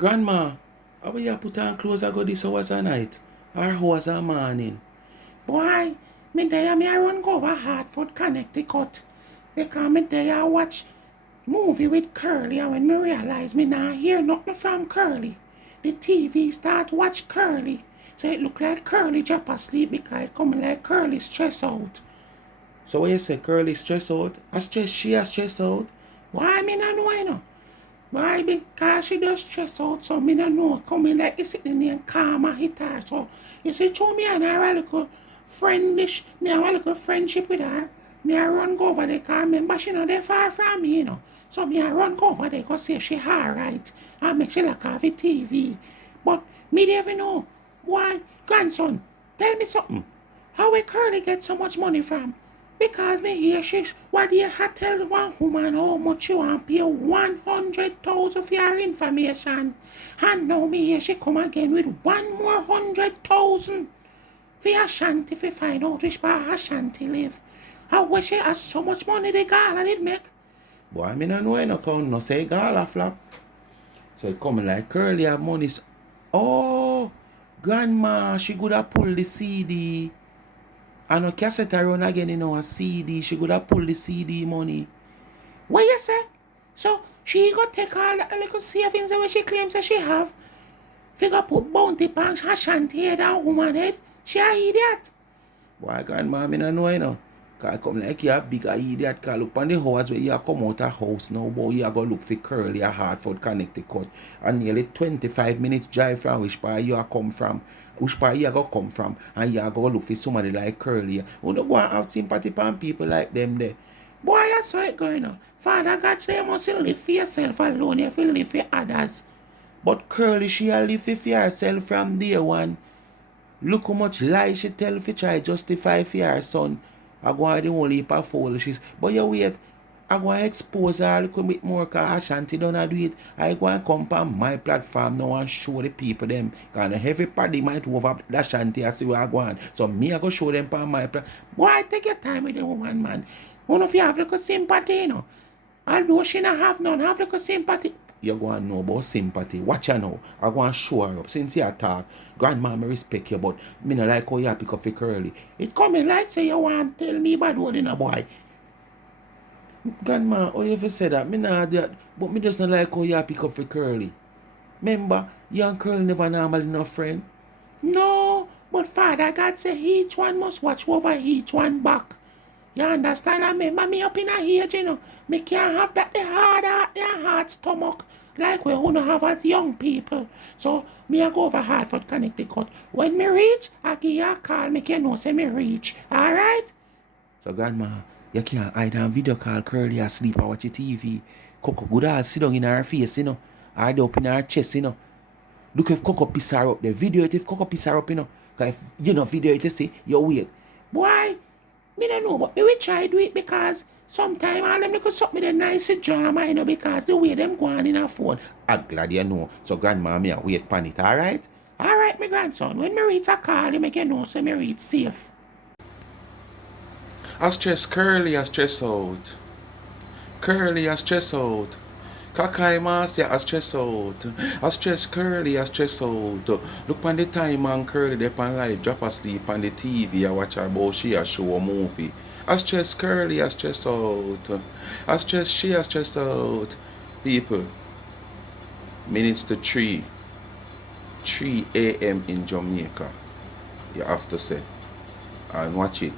Grandma, how will you put on clothes I go this hours a night? Or hours a morning? Boy, me there me I run go over Hartford, Connecticut. Because me there I watch movie with Curly and when me realize me not hear nothing from Curly. The TV start watch Curly. So it look like Curly drop asleep because it come like Curly stress out. So what you say, Curly stress out? She a stress out? Why me not know you know? Why? Because she does stress out, so me not know. Come in like you sitting there and calm and hit her. So you see, through me and her a little friendish, me have a little friendship with her. Me I run go over there, because remember she not there far from me, you know. So me I run go over there, because see if she alright. And make she like have a TV. But me never know. Why? Grandson, tell me something. How we Curly get so much money from? Because me hear she's what you had tell one woman how much you want pay 100,000 for your information. And now me hear she come again with one more 100,000 for your shanty to find out which part her shanty live. How wish she has so much money the gala did make. Boy, me no know no count no say gala flap. So it coming like Curly have money. Oh, grandma, she could have pulled the CD. And a cassette run again in our CD. She could have pulled the CD money. What you say? So she go take all that little savings that she claims that she have. Figure put bounty pan her shanty head and woman head. She a idiot. Boy, grandma, me no know you know. Cause I come like you a big idiot. Cause look on the hours where you come out of house now, boy, you go look for Curly at Hartford, Connecticut. And nearly 25 minutes drive from which part you come from. Which part you go come from. And you go look for somebody like Curly. You don't go and have sympathy for people like them there. Boy, I saw it going on. Father God say you must live for yourself alone. You have to live for others. But Curly, she a live for herself from day one. Look how much lies she tell fi try justify for her son. I go on the whole heap of foolishness. But you wait, I go and expose her a little bit more cause Ashanti don't do it. I go and come on my platform now and show the people them. Cause everybody might over Ashanti and see where I go on. So me I go show them on my platform. Boy, take your time with the woman, man. One of you have little sympathy, you know. Although she not have none, have little sympathy. You go and know about sympathy. Watch her now. I go and show her up. Since you talk, grandma, I respect you, but me not like how you pick up for Curly. It coming like say you want to tell me about holding a boy. Grandma, how you ever say that? Me not that, but me just not like how you pick up for Curly. Remember, you and Curly never normal enough friend. No, but Father God say each one must watch over each one back. You understand? I remember me up in a age, you know. Me can't have that the hard heart, the hard stomach like we wanna have as young people. So me I go over Hartford, Connecticut. When me reach, I give you a call, make you know say me reach. Alright? So grandma, you can't hide and video call Curly asleep and watch the TV. Coco good as sit down in her face, you know. Hide up in her chest, you know. Look if Coco piss her up. The video it if Coco piss her up, you know. Cause if you know video it, you see, you wait. Boy, me don't know, but me will try do it because sometimes all them little something the nice drama, you know, because the way them go on in a phone. I'm glad you know. So grandma, me a wait pan it, alright? Alright, my grandson, when me reach a call, you make you know so me reach safe. I stress Curly, I stress out. Curly, I stress out. Kakai Marcia, I stress out. I stress Curly, I stress out. Look on the time man Curly they on live, drop asleep on the TV, I watch her about she a show a movie. I stress Curly, I stress out. I stress she, I stress out. People, minutes to 3 a.m. in Jamaica. You have to say. And watch it.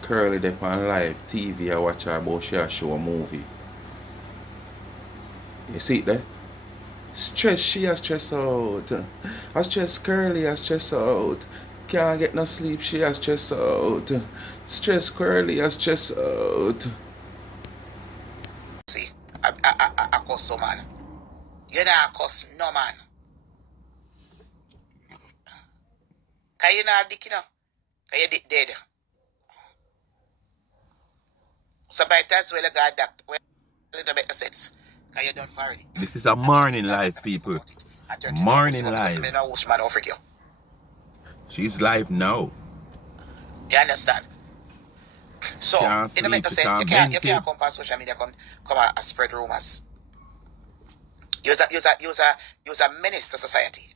Curly they on live TV, I watch her about she a show a movie. You see it there? Stress, she a stress out. I stress Curly, I stress out. Can't get no sleep, she a stress out. Stress Curly, I stress out. See, I cuss some man. You not cuss no man. Cause you not have dick, you know. Cause you dick dead. So by the time you got that, well, it don't make sense. Cause you done for it. This is a morning live, people. Morning live. She's live now. You understand? So, Can't it don't make sleep, no she sense. You can't tormented. come on social media, come and spread rumors. You's a menace to society.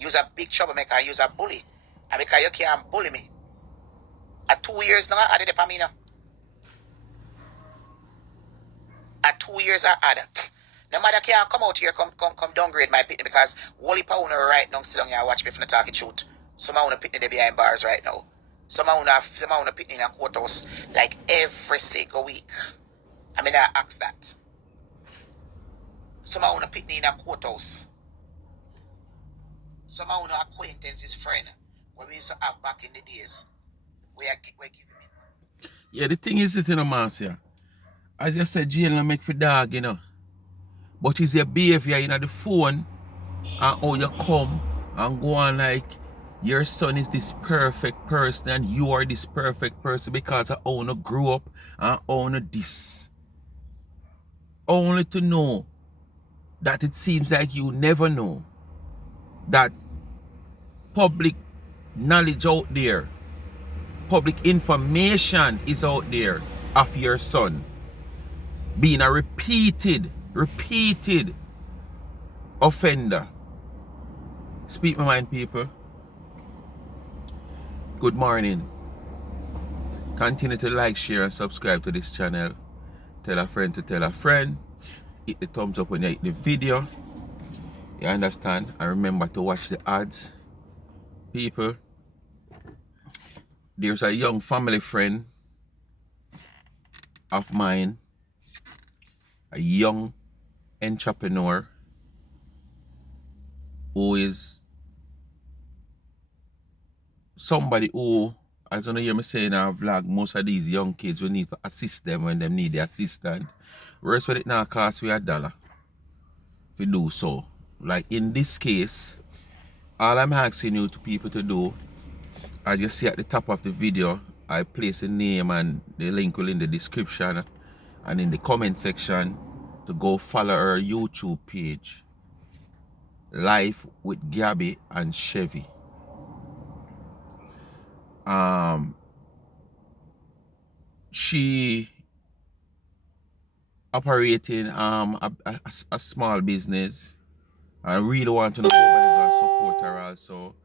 You's a big troublemaker. You's a bully. And because you can't bully me. At 2 years now, I did it for me now. At 2 years I had. No matter can't come out here, come downgrade my pitney because Wally Pound right now sit down here and watch me from the talking truth. Some wanna pitney they behind bars right now. Some wanna pitney in a courthouse like every single week. I mean I ask that. Some wanna pitney in a courthouse. Some wanna acquaintance his friend when we used to have back in the days. We're giving it. Yeah, the thing is it, you know, Marcia. As you said, jail not make for dog, you know. But it's your behavior in the phone and how you come and go on like your son is this perfect person and you are this perfect person because I own grew up and own this. Only to know that it seems like you never know that public knowledge out there, public information is out there of your son being a repeated offender. Speak my mind, people. Good morning. Continue to like, share, and subscribe to this channel. Tell a friend to tell a friend. Hit the thumbs up when you hit the video. You understand? And remember to watch the ads. People, there's a young family friend of mine, a young entrepreneur who is somebody who, as you know, hear me saying in our vlog, most of these young kids will need to assist them when they need the assistance. Whereas when it now costs we $1 if you do so. Like in this case, all I'm asking you to people to do, as you see at the top of the video, I place the name and the link will in the description and in the comment section to go follow her YouTube page, Life with Gabby and Chevy. She operating a small business. I really want to know over there and support her also.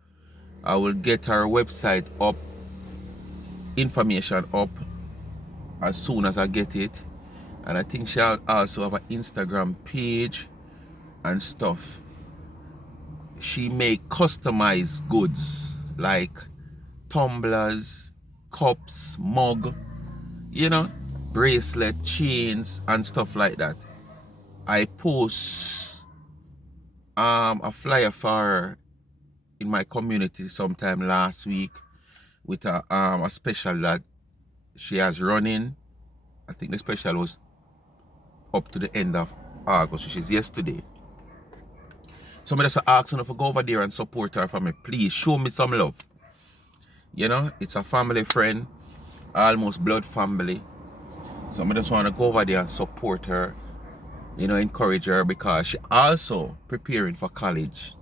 I will get her website up, information up as soon as I get it. And I think she'll also have an Instagram page and stuff. She make customized goods like tumblers, cups, mug, you know, bracelet, chains and stuff like that. I post a flyer for her in my community sometime last week with a special that she has running. I think the special was up to the end of August, which is yesterday. So I just ask her to go over there and support her for me. Please show me some love. You know, it's a family friend, almost blood family. So I just want to go over there and support her, you know, encourage her because she also preparing for college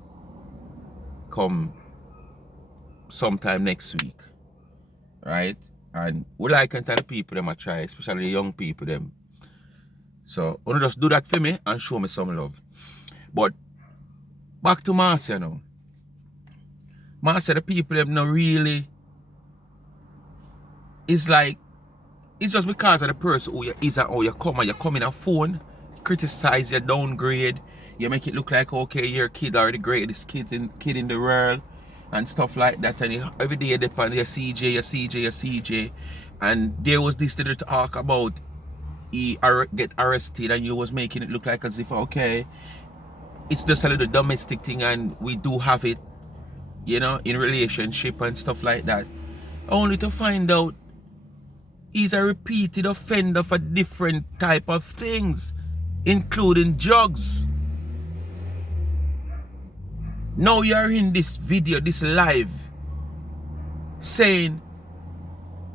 come sometime next week. Right? And we like to tell the people them I try, especially the young people them. So I just do that for me and show me some love. But back to Marcia now. Marcia, the people them not really. It's like it's just because of the person who you is and how you come and you come in a phone, criticize, you downgrade, you make it look like okay, your kid are the greatest kid in the world and stuff like that, and every day you depend your CJ. And there was this little talk about he get arrested and you was making it look like as if okay, it's just a little domestic thing and we do have it, you know, in relationship and stuff like that. Only to find out he's a repeated offender for different type of things, including drugs. Now you're in this video, this live, saying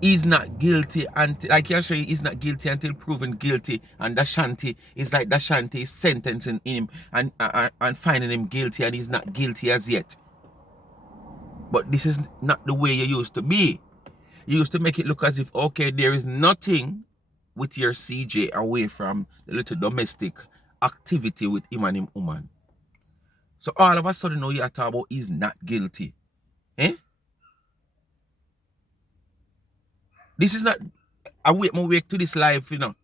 he's not guilty until, like you say, he's not guilty until proven guilty, and Dashanti is like Dashanti is sentencing him and finding him guilty, and he's not guilty as yet. But this is not the way you used to be. You used to make it look as if, okay, there is nothing with your CJ away from the little domestic activity with him and him woman. So all of a sudden now you talk about he's not guilty. Eh? This is not, I wake to this live, you know.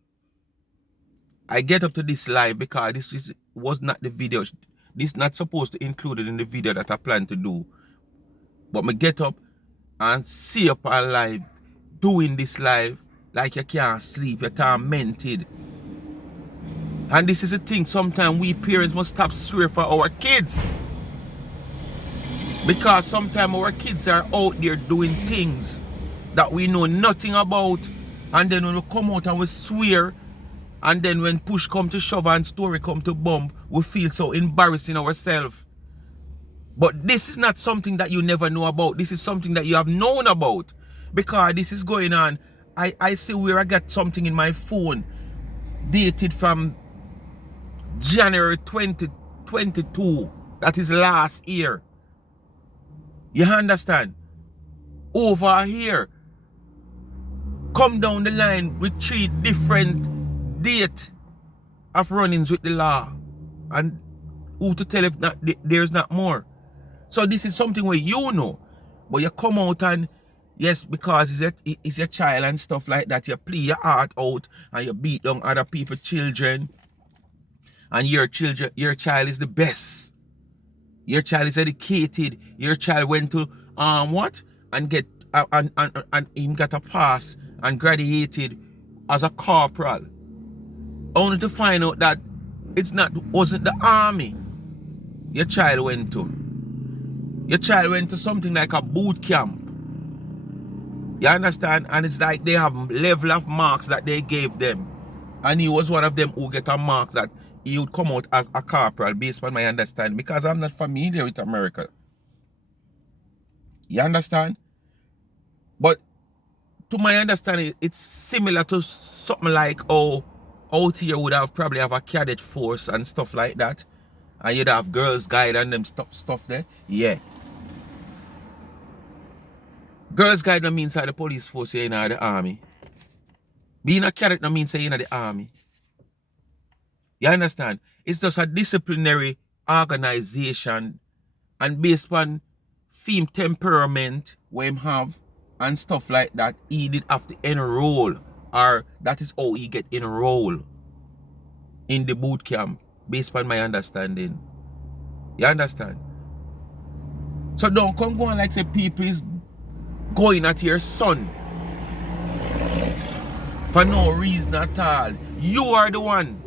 I get up to this live because was not the video. This not supposed to include it in the video that I plan to do. But me get up and see up on live, doing this live like you can't sleep, you're tormented. And this is the thing, sometimes we parents must stop swear for our kids. Because sometimes our kids are out there doing things that we know nothing about. And then when we come out and we swear, and then when push come to shove and story come to bump, we feel so embarrassing ourselves. But this is not something that you never know about. This is something that you have known about. Because this is going on. I see where I got something in my phone dated from January 2022. That is last year. You understand? Over here, come down the line with 3 different dates of run-ins with the law. And who to tell if not, there's not more. So this is something where you know. But you come out and, yes, because it's your child and stuff like that, you play your heart out and you beat down other people's children. And your child is the best. Your child is educated. Your child went to what? And get and him got a pass and graduated as a corporal. Only to find out that wasn't the army your child went to. Your child went to something like a boot camp. You understand? And it's like they have level of marks that they gave them. And he was one of them who get a mark that he would come out as a corporal based on my understanding. Because I'm not familiar with America. You understand? But to my understanding, it's similar to something like out here would probably have a cadet force and stuff like that. And you'd have Girls Guide and them stuff there. Yeah. Girls Guide no means that the police force you're in the army. Being a cadet no means you're in the army. You understand? It's just a disciplinary organization and based on theme temperament where him have and stuff like that, he did have to enroll, or that is how he get enrolled in the boot camp based on my understanding. You understand? So don't come going like say people is going at your son for no reason at all. You are the one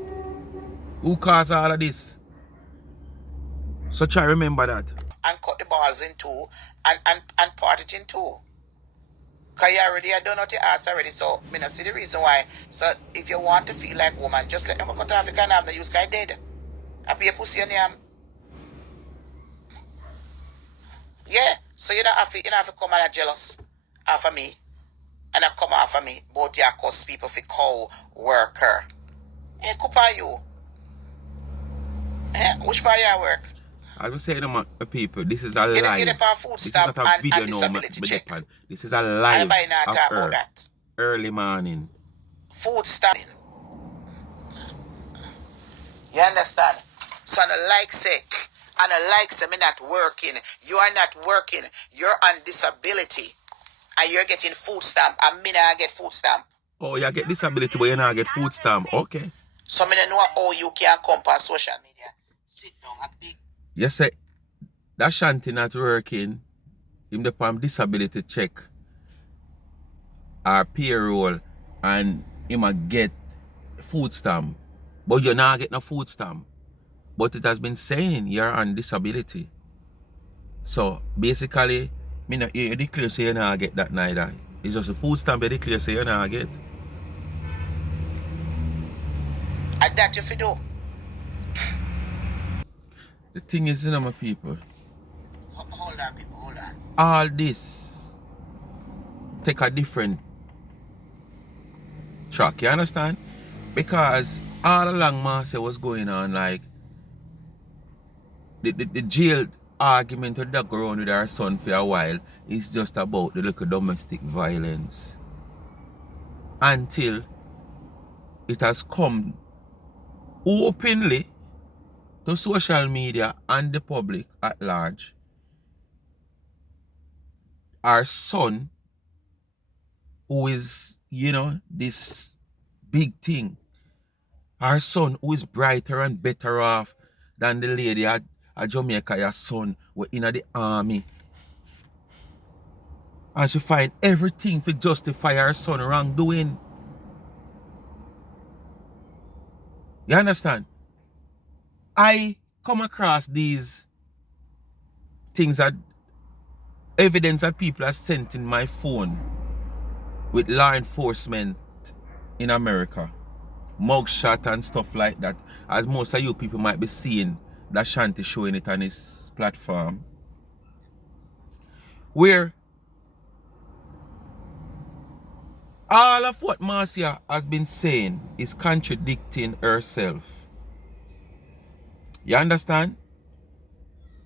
who caused all of this. So try remember that. And cut the balls in two and part it in two. Because you already I done what you asked already, so I don't see the reason why. So if you want to feel like woman, just let them go cut off. You can have the use guy dead. I pay your pussy on him. Yeah, so you don't have to come and jealous after me. And I come after me. Both you cause people for co-worker. Hey, couple you. Which part you work? I will say to people, this is a live. This is not a video no, this is a live of early morning. Food stamp. You understand? So I like say me not working. You are not working. You're on disability. And you're getting food stamp. And me not get food stamp. Oh, you get disability but you not get food stamp. Okay. So me don't know how you can come on social media. Sit down and big. You say that Shanti not working, him the palm disability check or payroll and him a get food stamp. But you not get no food stamp. But it has been saying you're on disability. So basically, you declare say you not get that neither. It's just a food stamp you declare say you not get. And that if you do. The thing is, you know, my people. Hold on, people, hold on. All this take a different track, you understand? Because all along Marcia was going on like the jail argument that dog around with our son for a while is just about the little domestic violence. Until it has come openly to social media and the public at large, our son, who is, this big thing, our son who is brighter and better off than the lady at Jamaica, your son, were in the army. And she find everything to justify her son wrongdoing. You understand? I come across these things that evidence that people are sent in my phone with law enforcement in America. Mugshot and stuff like that. As most of you people might be seeing that Shanti showing it on his platform. Where all of what Marcia has been saying is contradicting herself. You understand?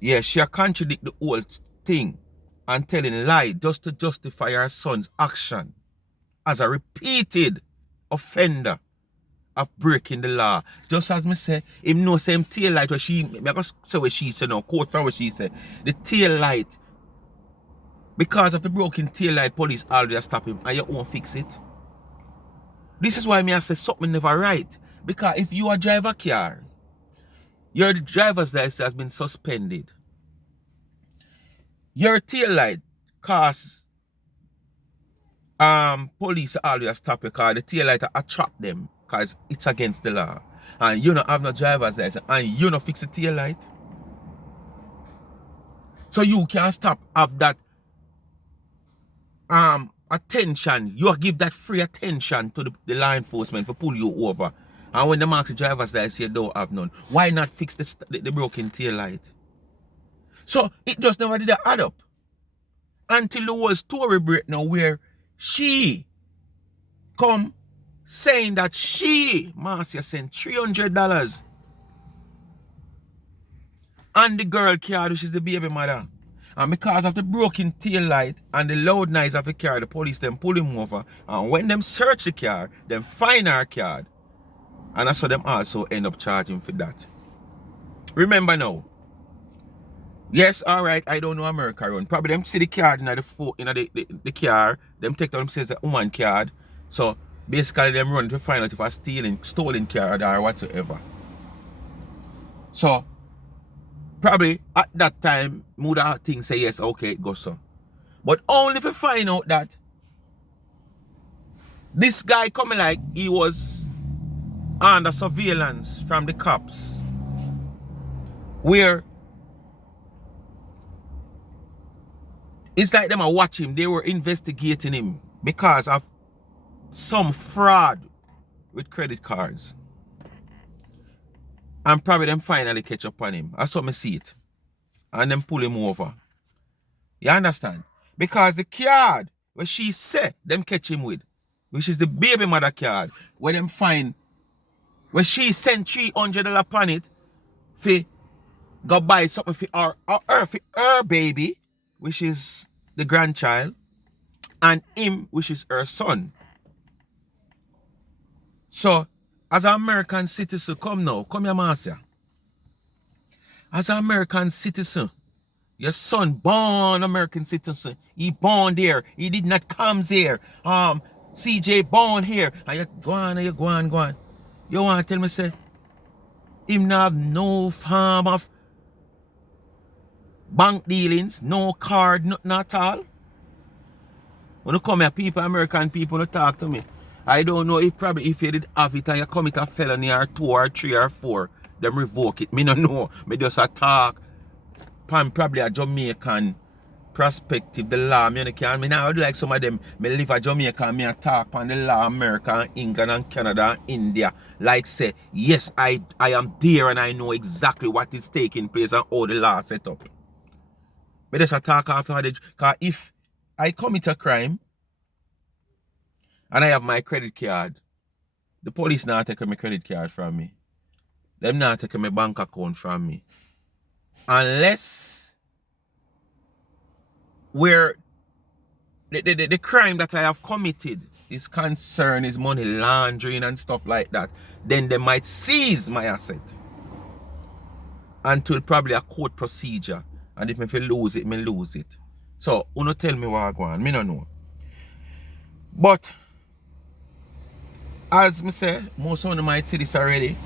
Yeah, she contradict the whole thing and telling lie just to justify her son's action as a repeated offender of breaking the law. Just as me say, him know same tail light where she, I go say what she said now, quote from what she said. The tail light, because of the broken tail light, police always stop him and you won't fix it. This is why me I say something never right. Because if you are drive a car, your driver's license has been suspended. Your tail light cause police always stop your car. The tail light attract them because it's against the law. And you don't have no driver's license and you don't fix the tail light. So you can't stop have that attention. You give that free attention to the law enforcement for pull you over. And when they mark the driver's license, you don't have none. Why not fix the broken tail light? So it just never did add up. Until the whole story break now where she come saying that she, Marcia, sent $300 and the girl car, which is the baby mother. And because of the broken tail light and the loud noise of the car, the police then pull him over. And when them search the car, them find her card. And I saw them also end up charging for that. Remember now. Yes, alright, I don't know America run. Probably them see the card in the car, them take them says a woman card. So basically them run to find out if a stolen card or whatsoever. So probably at that time, Muda thing say yes, okay, go so. But only if you find out that this guy coming like he was under surveillance from the cops. Where it's like them are watching him, they were investigating him because of some fraud with credit cards. And probably them finally catch up on him. That's how I see it. And then pull him over. You understand? Because the card where she said them catch him with, which is the baby mother card, where them find, where she sent $300 upon it, for go buy something for her baby, which is the grandchild, and him, which is her son. So, as an American citizen, come here, Marcia. As an American citizen, your son born American citizen. He born there. He did not come there. CJ born here. And you go on. You want to tell me, say, him not have no form of bank dealings, no card, nothing at all? When you come here, people, American people, don't talk to me. I don't know if you did have it and you commit a felony or 2 or 3 or 4, them revoke it. Me no know. Me just a talk. Probably a Jamaican perspective, the law. Me now like some of them. Me live a Jamaica and me a talk on the law, America, and England and Canada and India. Like say, yes, I am there and I know exactly what is taking place and how the law set up. Me just a talk after the, because if I commit a crime and I have my credit card, the police not take my credit card from me. Them not take my bank account from me. Unless where the crime that I have committed is concerned is money laundering and stuff like that, then they might seize my asset until probably a court procedure. And if I lose it, I lose it. So, you no tell me what I go on. I don't know. But, as I say, most of them might see this already.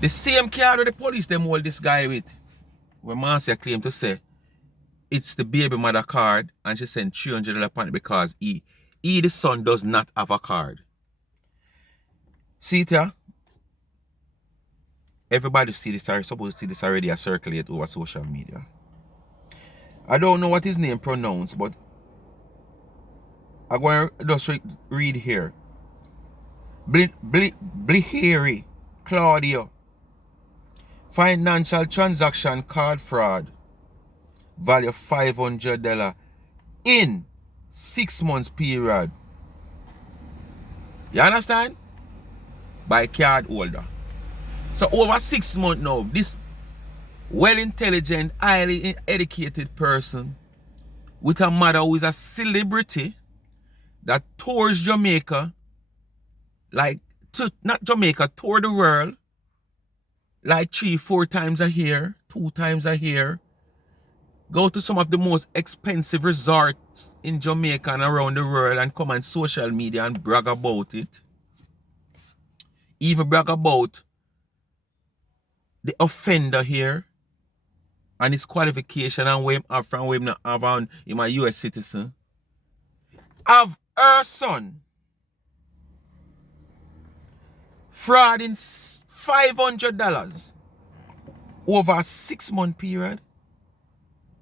The same card of the police them hold this guy with, where Marcia claimed to say it's the baby mother card and she sent $300 upon it because he, the son, does not have a card. See it here? Everybody see this, are supposed to see this already, circulate over social media. I don't know what his name pronounced, but I'm going to just read here. Blihiri Claudio. Financial transaction card fraud. Value $500 in 6 months period. You understand? By card holder. So over 6 months now, this well-intelligent, highly educated person with a mother who is a celebrity that tours Jamaica, like, not Jamaica, tour the world, like 3-4 times a year, 2 times a year, go to some of the most expensive resorts in Jamaica and around the world and come on social media and brag about it. Even brag about the offender here and his qualification and where him have from, where him not have on him a US citizen. Have her son fraud in $500 over a 6 month period.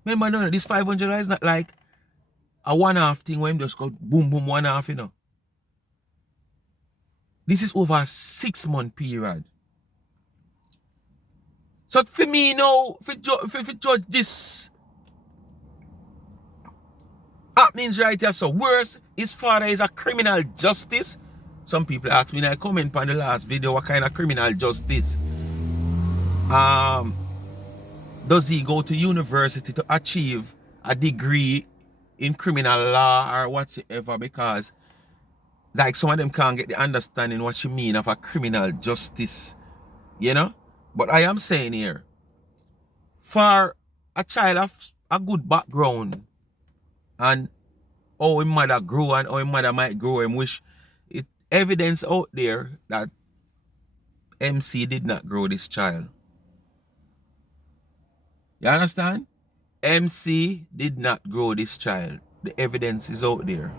Remember, no, this $500 is not like a one-off thing where him just go boom, boom, one-off, you know. This is over a 6 month period. So for me, you know, if you judge this happenings right here, so worse, his father is a criminal justice. Some people ask me in a comment on the last video, what kind of criminal justice? Does he go to university to achieve a degree in criminal law or whatsoever? Because like some of them can't get the understanding what you mean of a criminal justice, you know? But I am saying here, for a child of a good background and how his mother grew and how his mother might grow him, wish it evidence out there that MC did not grow this child. You understand? MC did not grow this child. The evidence is out there.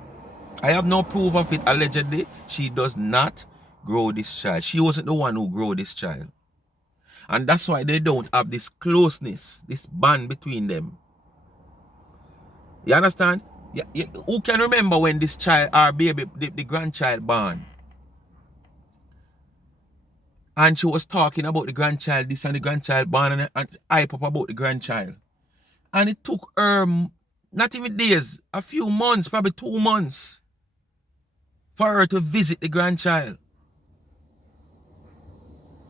I have no proof of it. Allegedly, she does not grow this child. She wasn't the one who grew this child. And that's why they don't have this closeness, this bond between them. You understand? Who can remember when this child, our baby, the grandchild born? And she was talking about the grandchild, this and the grandchild born, and hype up about the grandchild. And it took her, not even days, a few months, probably 2 months, for her to visit the grandchild.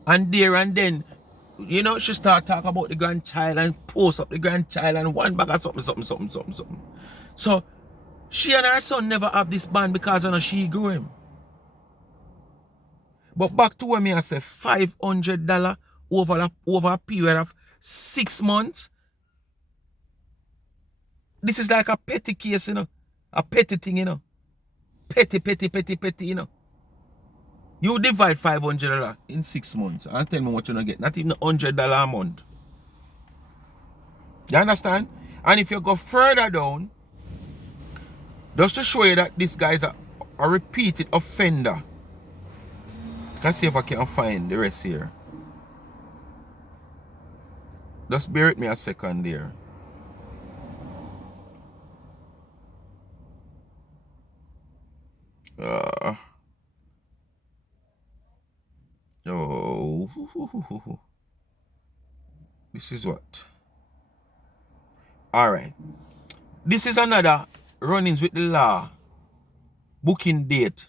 And there and then, you know, she start talking about the grandchild and post up the grandchild and one bag of something. So, she and her son never have this bond because she grew him. But back to when I say $500 over a period of 6 months. This is like a petty case, you know. A petty thing, you know. Petty, you know. You divide $500 in 6 months and tell me what you're going to get. Not even $100 a month. You understand? And if you go further down, just to show you that this guy is a repeated offender. Let's see if I can find the rest here. Just bear with me a second there. This is what. Alright. This is another run-ins with the law. Booking date.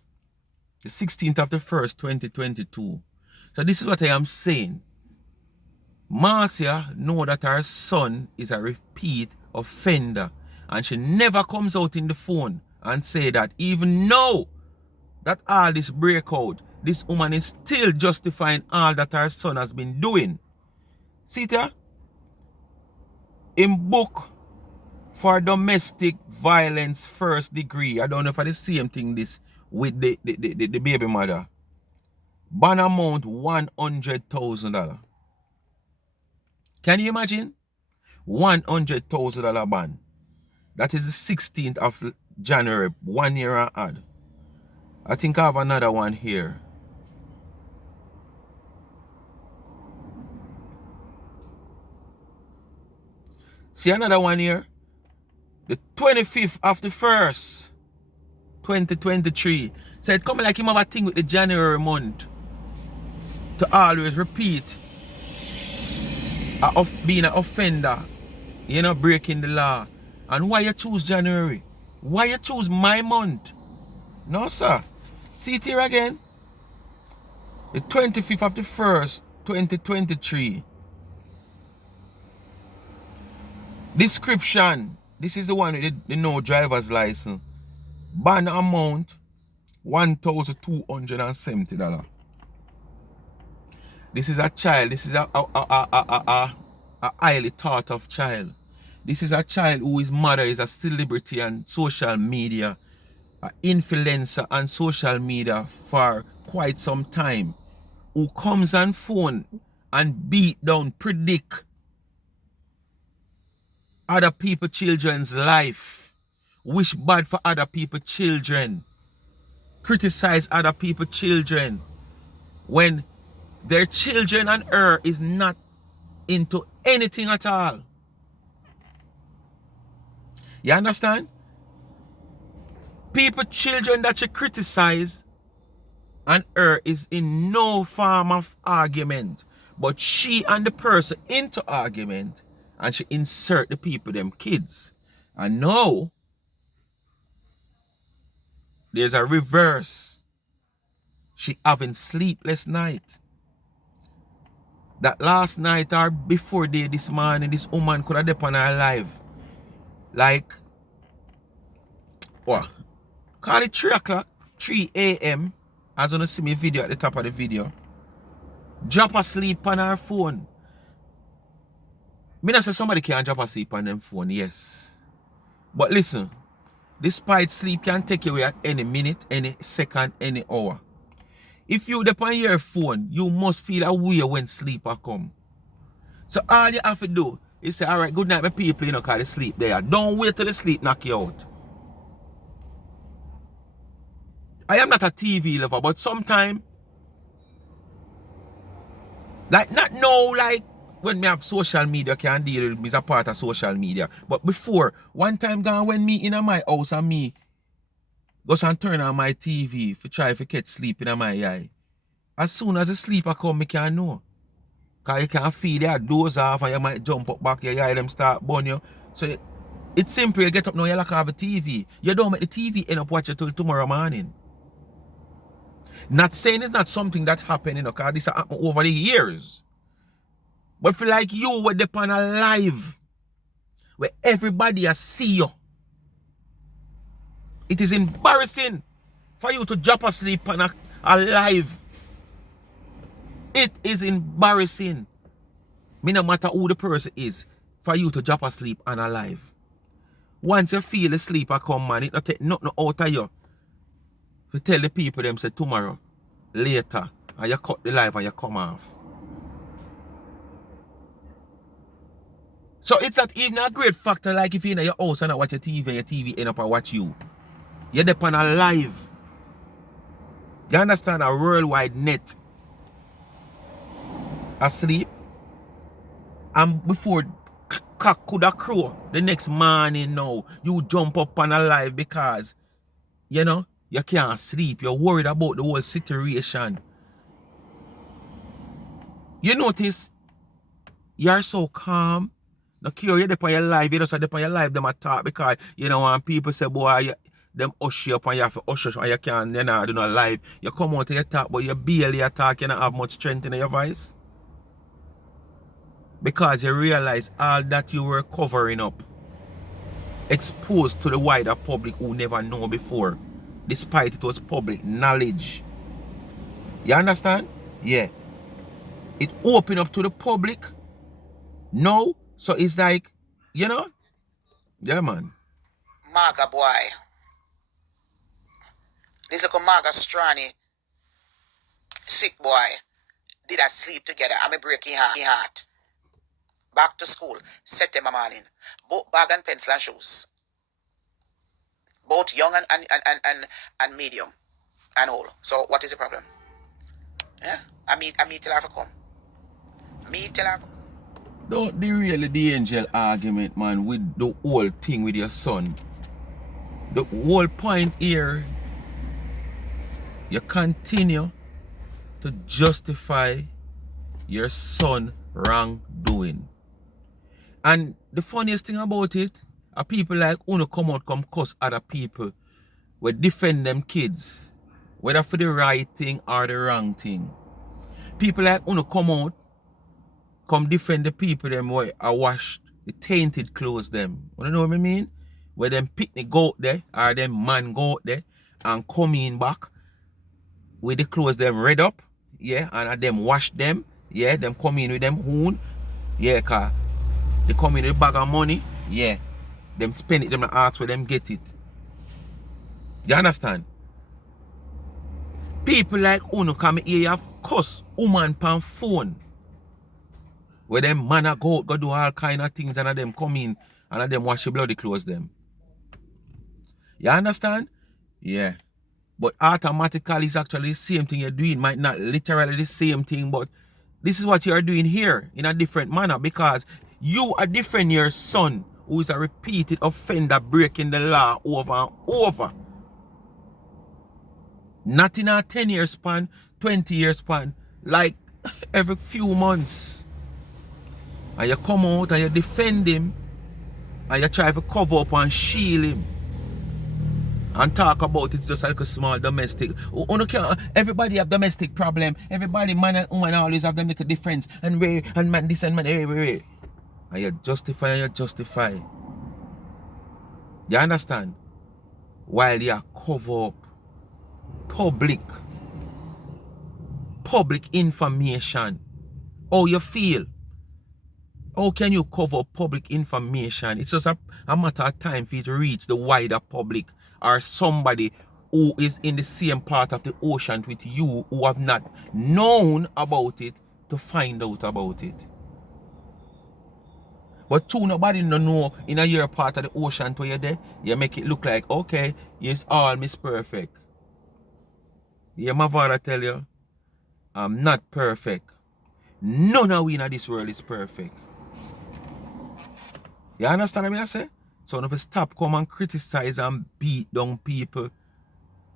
The 16th of the 1st, 2022. So this is what I am saying. Marcia know that her son is a repeat offender. And she never comes out in the phone and say that even now that all this breakout, this woman is still justifying all that her son has been doing. See there? In book for domestic violence first degree, I don't know if I the same thing this with the baby mother. Ban amount $100,000. Can you imagine? $100,000 ban. That is the 16th of January, 1 year and odd. I think I have another one here. See another one here? The 25th of the 1st, 2023. So it coming like him have a thing with the January month to always repeat of being an offender, you know, breaking the law. And why you choose January? Why you choose my month? No, sir. See it here again. The 25th of the 1st, 2023. Description. This is the one with the no driver's license. Ban amount $1,270. This is a child. This is a highly thought of child. This is a child whose mother is a celebrity on social media, an influencer on social media for quite some time, who comes on phone and beat down, predict other people's children's life, wish bad for other people's children, criticize other people's children, when their children and her is not into anything at all. You understand? People, children that she criticize and her is in no form of argument, but she and the person into argument, and she insert the people, them kids. And now there's a reverse. She having sleepless night. That last night or before day this morning, this woman could have depend on her life. Like, what? Call it 3 o'clock, 3 a.m. As you see me video at the top of the video. Drop asleep on her phone. Me not say somebody can't drop asleep on them phone, yes. But listen, despite sleep can take you away at any minute, any second, any hour. If you depend on your phone, you must feel a way when sleep come. So all you have to do is say, alright, good night, my people, you know, cause the sleep there. Don't wait till the sleep knock you out. I am not a TV lover, but sometimes, like not now, like when me have social media can deal with me as a part of social media. But before, one time gone when me in my house and me goes and turn on my TV to try to catch sleep in my eye. As soon as the sleep come, me can know. Because you can feel your doze off and you might jump up back, your eye them start burn you. So it's simple, you get up now, you lock off the TV. You don't make the TV end up watch it till tomorrow morning. Not saying it's not something that happened, you know, because this happened over the years. But feel like you were depend on live, where everybody has see you. It is embarrassing for you to drop asleep on a live. It is embarrassing. Me no matter who the person is, for you to drop asleep on a live. Once you feel the sleep come, man, it not take nothing out of you. To tell the people them say tomorrow, later, and you cut the live and you come off. So it's not even a great factor like if you're in your house and watch your TV end up and watch you. You're depend on live. You understand? A worldwide net. Asleep. And before cock could have crow the next morning now, you jump up on a live because, you know, you can't sleep. You're worried about the whole situation. You notice you're so calm. No care you depend on your life. You just depend on your life them attack because, you know, when people say, boy, them hush you up and you have to hush and you can't, you know, do no live. You come out and you talk, but you barely attack, you don't have much strength in your voice. Because you realize all that you were covering up. exposed to the wider public who never know before, despite it was public knowledge. You understand? Yeah. It opened up to the public. No. So it's like, you know? Yeah, man. Maga boy. This little Maga Strani, sick boy, did I sleep together? I'm a breaking heart. Back to school, September morning. Both bag and pencil and shoes. Both young and medium and old. So what is the problem? Yeah, I meet till I come. Me till I. Don't derail the angel argument, man, with the whole thing with your son. The whole point here, you continue to justify your son wrongdoing. And the funniest thing about it, are people like Uno come out come cuss other people we defend them kids, whether for the right thing or the wrong thing. People like Uno come out, come defend the people them where I washed the tainted clothes them. You know what I mean? Where them picnic go out there or them man go out there and come in back with the clothes them red up, yeah, and them wash them, yeah, them come in with them hoon, yeah, cause they come in with a bag of money, yeah, them spend it, them ask where them get it. You understand? People like Uno come here, you have cuss woman pan phone. Where them man a go do all kind of things and them come in and them wash the bloody clothes them. You understand? Yeah. But automatically it's actually the same thing you're doing. Might not literally the same thing, but this is what you're doing here in a different manner because you are different your son who is a repeated offender breaking the law over and over. Not in a 10-year span, 20-year span, like every few months. And you come out and you defend him and you try to cover up and shield him. And talk about it's just like a small domestic. Everybody have domestic problem. Everybody, man and woman always have them make a difference. And man this and man, and you justify and you justify. You understand? While you cover up public information. How you feel? How can you cover up public information? It's just a matter of time for you to reach the wider public or somebody who is in the same part of the ocean with you who have not known about it to find out about it. But too nobody no know in a your part of the ocean where you're there, you make it look like, okay, it's all Miss Perfect. Yeah, my father tell you, I'm not perfect. None of we in this world is perfect. You understand what I say? So if you stop come and criticize and beat down people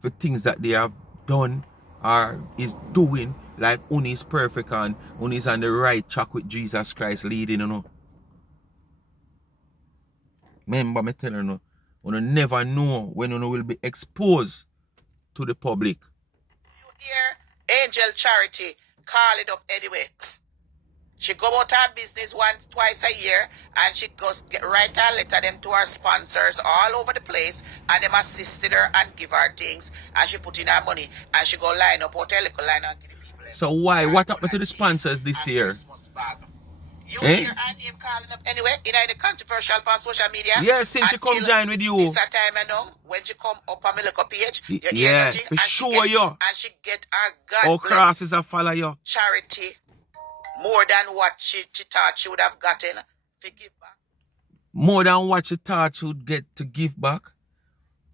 for things that they have done or is doing, like Uni is perfect and Uni is on the right track with Jesus Christ leading, you know. Remember me telling you, you never know when you will be exposed to the public. You hear Angel Charity call it up anyway. She go about her business twice a year and she goes write a letter them to her sponsors all over the place and them assisted her and give her things and she put in her money and she go line up hotel line and give the people. So why? What happened to the sponsors this year? You hear her name calling up anyway in the controversial on social media? Yeah, since she come join with you. This time I know when she come up on my little page, you yeah, nothing, for sure you. And she get her God all crosses a follow you. Charity more than what she thought she would have gotten to give back. More than what she thought she would get to give back?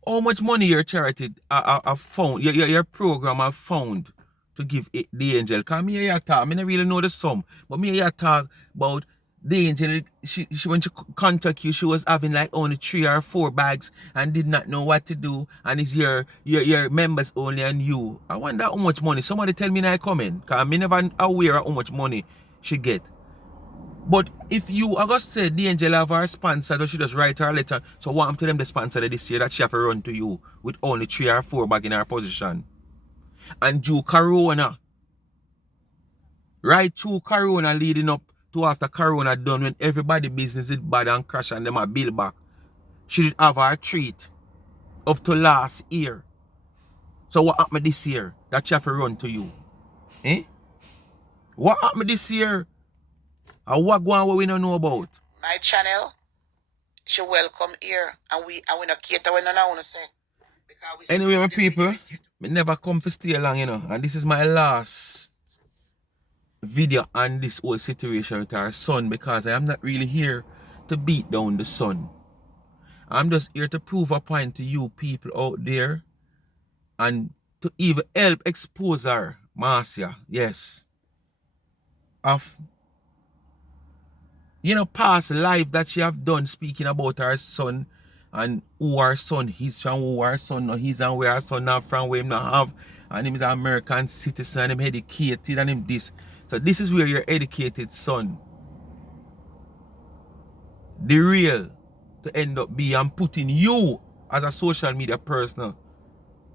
How much money your charity have found, your program have found to give the angel? Because me here talk, I don't really know the sum, but me here talk about the angel, she when she contact you, she was having like only 3 or 4 bags and did not know what to do, and it's your members only and you. I wonder how much money. Somebody tell me now comment, because I'm never aware of how much money she get. But if you August said the angel have her sponsor, so she just write her letter. So what I'm telling them the sponsor this year that she have to run to you with only 3 or 4 bags in her position. And do Corona. Right through Corona leading up to after Corona done when everybody business is bad and crash and them a build back. She did have her treat up to last year. So what happened this year that she have to run to you? Eh? What happened this year? And what go on what we don't know about? My channel, she welcome here, and we not cater when none of say. Because we Anyway, my the video people, is here me never come for stay long, you know. And this is my last video on this whole situation with our son, because I am not really here to beat down the son. I'm just here to prove a point to you people out there and to even help expose her, Marcia, yes, of, you know, past life that she have done speaking about her son and who our son is from, who our son no is, and where our son not from, where him not have, and him is an American citizen, and him educated, and him this. So this is where your educated son, the real, to end up be and putting you as a social media person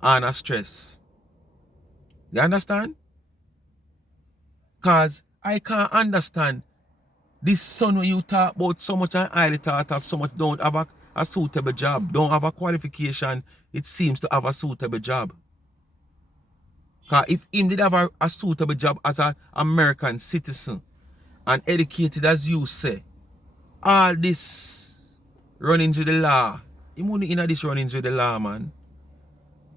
under stress. You understand? Because I can't understand this son when you talk about so much and highly thought of, so much don't have a suitable job, don't have a qualification, it seems to have a suitable job. Because if him did have a suitable job as an American citizen and educated as you say, all this running to the law, he wouldn't in this running to the law, man.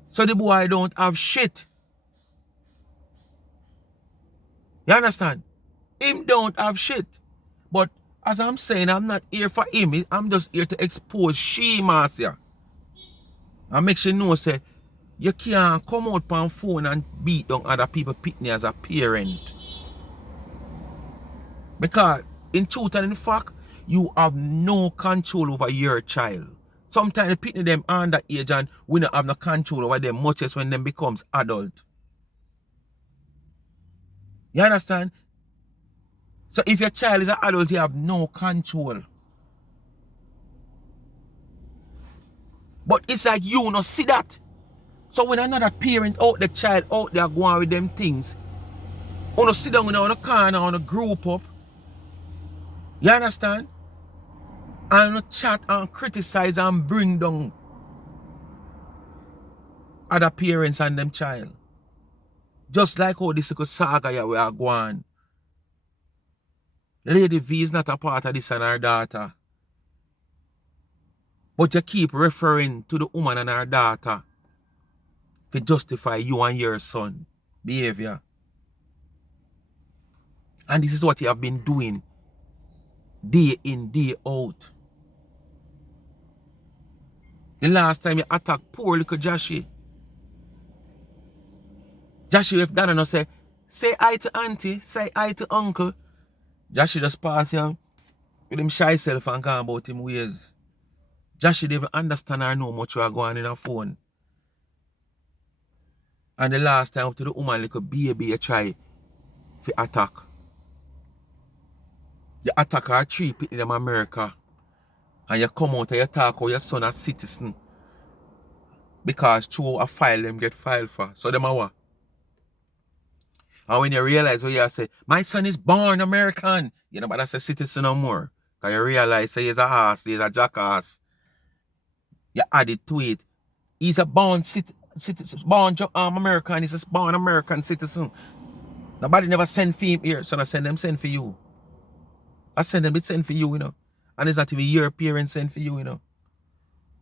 So the boy don't have shit. You understand? Him don't have shit. But as I'm saying, I'm not here for him. I'm just here to expose she, Marcia. And make sure you know, say, you can't come out on phone and beat down other people picking as a parent. Because in truth and in fact, you have no control over your child. Sometimes picking them under age and we don't have no control over them, much as when them becomes adult. You understand? So if your child is an adult, you have no control. But it's like you not see that. So when another parent out the child out there going with them things, you not sit down on the corner, on a group up. You understand? And not chat and criticize and bring down other parents and them child. Just like how this little saga here we are going. Lady V is not a part of this and her daughter. But you keep referring to the woman and her daughter to justify you and your son behavior. And this is what you have been doing day in, day out. The last time you attacked poor little Joshy. Joshy left down and say hi to auntie, say hi to uncle. Joshy just pass him with him shy self and gone about him ways. Joshy didn't even understand or know much was going on in her phone. And the last time up to the woman like a baby you try to attack. You attack her 3 people in America. And you come out and you talk about your son as citizen. Because through a file them get filed for. So them are what? And when you realize what you say, my son is born American. You know, but that's a citizen no more. Because you realize say he's a ass, he's a jackass. You add it to it. He's a born American, he's a born American citizen. Nobody never send for him here, so I send them send for you. I send them, it send for you, you know. And it's not even your parents send for you, you know.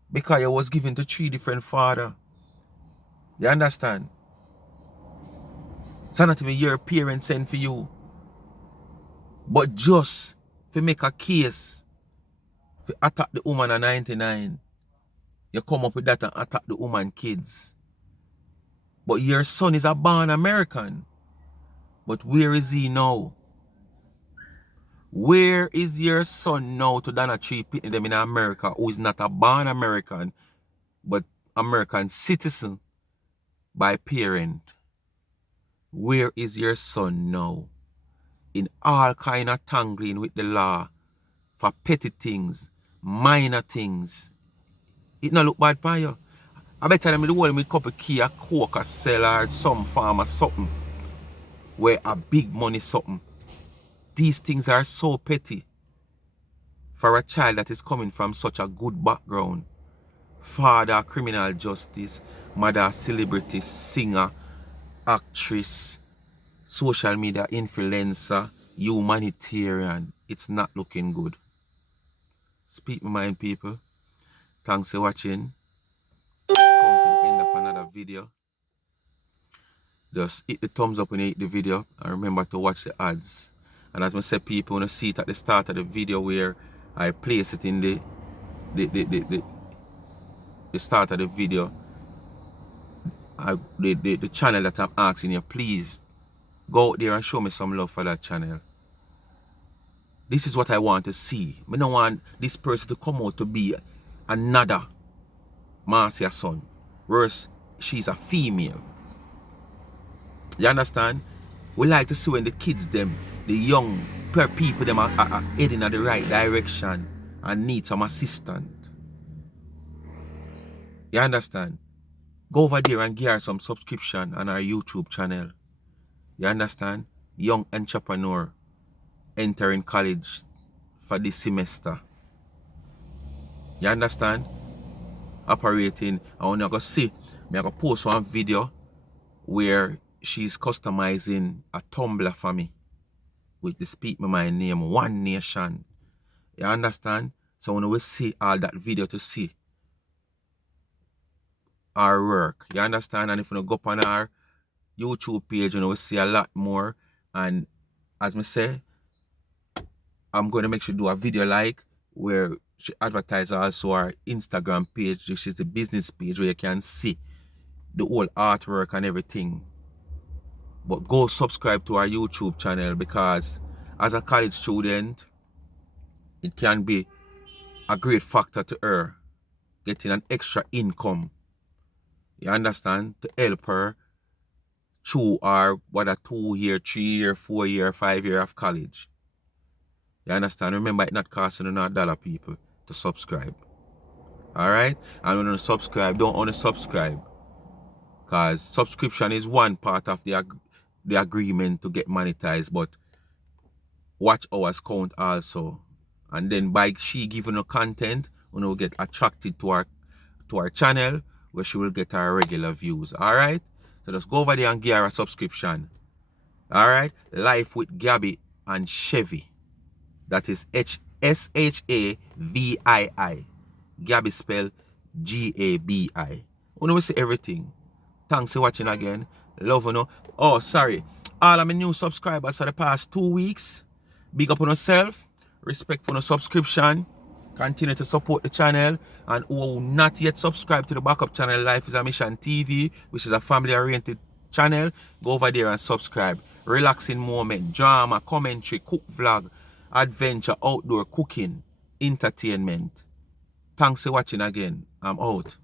Because you was given to 3 different fathers. You understand? So not even your parents send for you. But just to make a case to attack the woman at 99. You come up with that and attack the woman kids. But your son is a born American. But where is he now? Where is your son now to Donna Tree pitting them in America who is not a born American, but American citizen by parent? Where is your son now? In all kind of tangling with the law for petty things, minor things. It not look bad for you. I bet them the world with a couple key a coke or sell or some farm or something. Where a big money something. These things are so petty. for a child that is coming from such a good background. Father, criminal justice, mother, celebrity, singer, actress, social media influencer, humanitarian. It's not looking good. Speak my mind, people. Thanks for watching. Come to the end of another video. Just hit the thumbs up when you hit the video and remember to watch the ads. And as I said, people, want to see it at the start of the video where I place it in the start of the video. The channel that I'm asking you, please go out there and show me some love for that channel. This is what I want to see. I don't want this person to come out to be another Marcia's son. Whereas she's a female. You understand? We like to see when the kids them, the young people them are heading in the right direction and need some assistance. You understand? Go over there and get her some subscription on our YouTube channel. You understand? Young entrepreneur entering college for this semester. You understand? Operating. I want to see. I'm going to post one video where she's customizing a Tumblr for me with the Speak My Mind name, One Nation. You understand? So when we see all that video to see our work. You understand? And if you go up on our YouTube page, we see a lot more. And as I say, I'm going to make sure do a video like where she advertises also our Instagram page, which is the business page where you can see the whole artwork and everything. But go subscribe to our YouTube channel because as a college student, it can be a great factor to her getting an extra income. You understand? To help her through our whether 2 year, 3 year, 4 year, 5 year of college. You understand? Remember, it's not costing a $1, people, to subscribe. Alright? And when you subscribe, don't only subscribe. Because subscription is one part of the agreement to get monetized, but watch hours count also. And then by she giving her content, you will get attracted to our channel where she will get her regular views. Alright? So just go over there and get her a subscription. Alright? Life with Gabby and Chevy. That is SHAVII. Gabby spell GABI. You know we see everything. Thanks for watching again. Love you know. Oh, sorry. All of my new subscribers for the past 2 weeks. Big up on yourself. Respect for the subscription. Continue to support the channel. And who are not yet subscribed to the backup channel Life is a Mission TV, which is a family-oriented channel, go over there and subscribe. Relaxing moment, drama, commentary, cook vlog, adventure, outdoor cooking, entertainment. Thanks for watching again. I'm out.